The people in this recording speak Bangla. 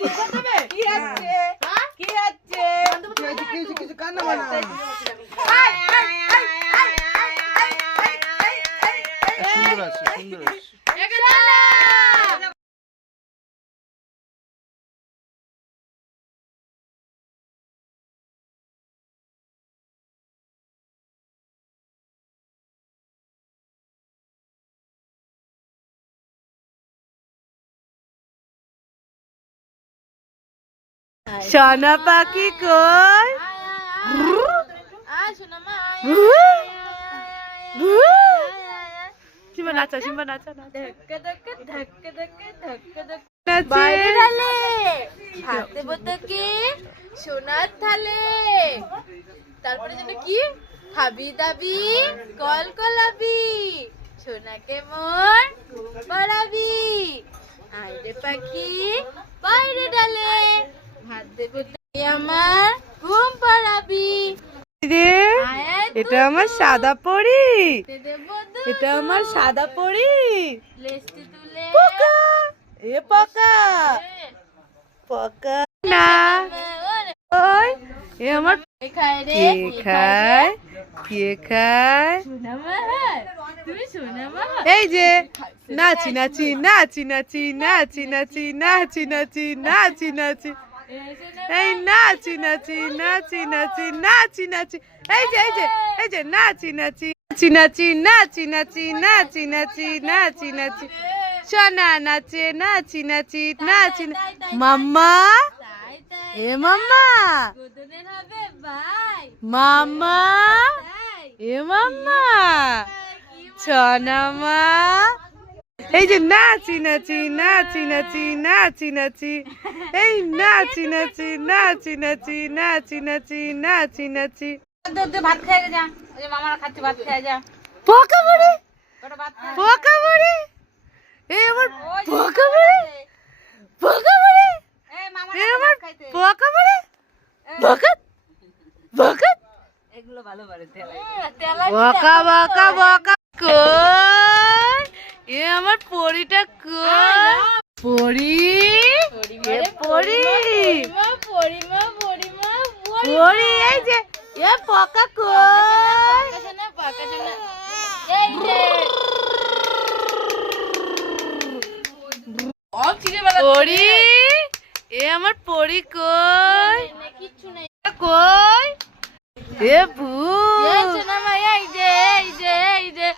কি আছে কি আছে কিছু কান্না বানা সুন্দর আছে সুন্দর আছে সোনা পাখি কই সিম্বা নাচা সিম্বা নাচা সোনার থালে তারপরে যেন কি হাবি দাবি কল কলাবি সোনাকে মোর পড়াবি আইরে পাখি বাইরে ডালে ভাত দেব আমার ঘুম পাড়াবি এটা আমার সাদা পরি এটা আমার সাদা পরি লেস্তি তুলে পোকা এ পোকা পোকা না ওই এ আমার খায় রে কে খায় কে খায় তুমি শোনা মা এই যে নাচি নাচি নাচি নাচি নাচি নাচি নাচি নাচি নাচি নাচি এই নাচি নাচি নাচি নাচি নাচি নাচি এই যে এই যে নাচি নাচি নাচি নাচি নাচি নাচি নাচি নাচি নাচি সোনা নাচে নাচি নাচি নাচি মাম্মা এ মাম্মা গোদনের হবে ভাই মাম্মা এ মাম্মা সোনা মা এই যে নাচি নাচি নাচি নাচি নাচি নাচি এই নাচি নাচি নাচি নাচি নাচি নাচি নাচি নাচি ভাত খেয়ে যা ওই মামারা খাচ্ছে ভাত খেয়ে যা পোকা বুড়ি পোকা বুড়ি এই আমার পোকা বুড়ি পোকা বুড়ি এই মামারা এই আমার খাইতে পোকা বুড়ি বকত বকত এগুলো ভালো পারে বকা বকা বকা কই এ আমার পরিটা কই পরি এ পরি পরিমা পরি এই যে এ পোকা কই এই যে পরি এ আমার পরি কই কিচ্ছু নেই কই এ ভূ এই যে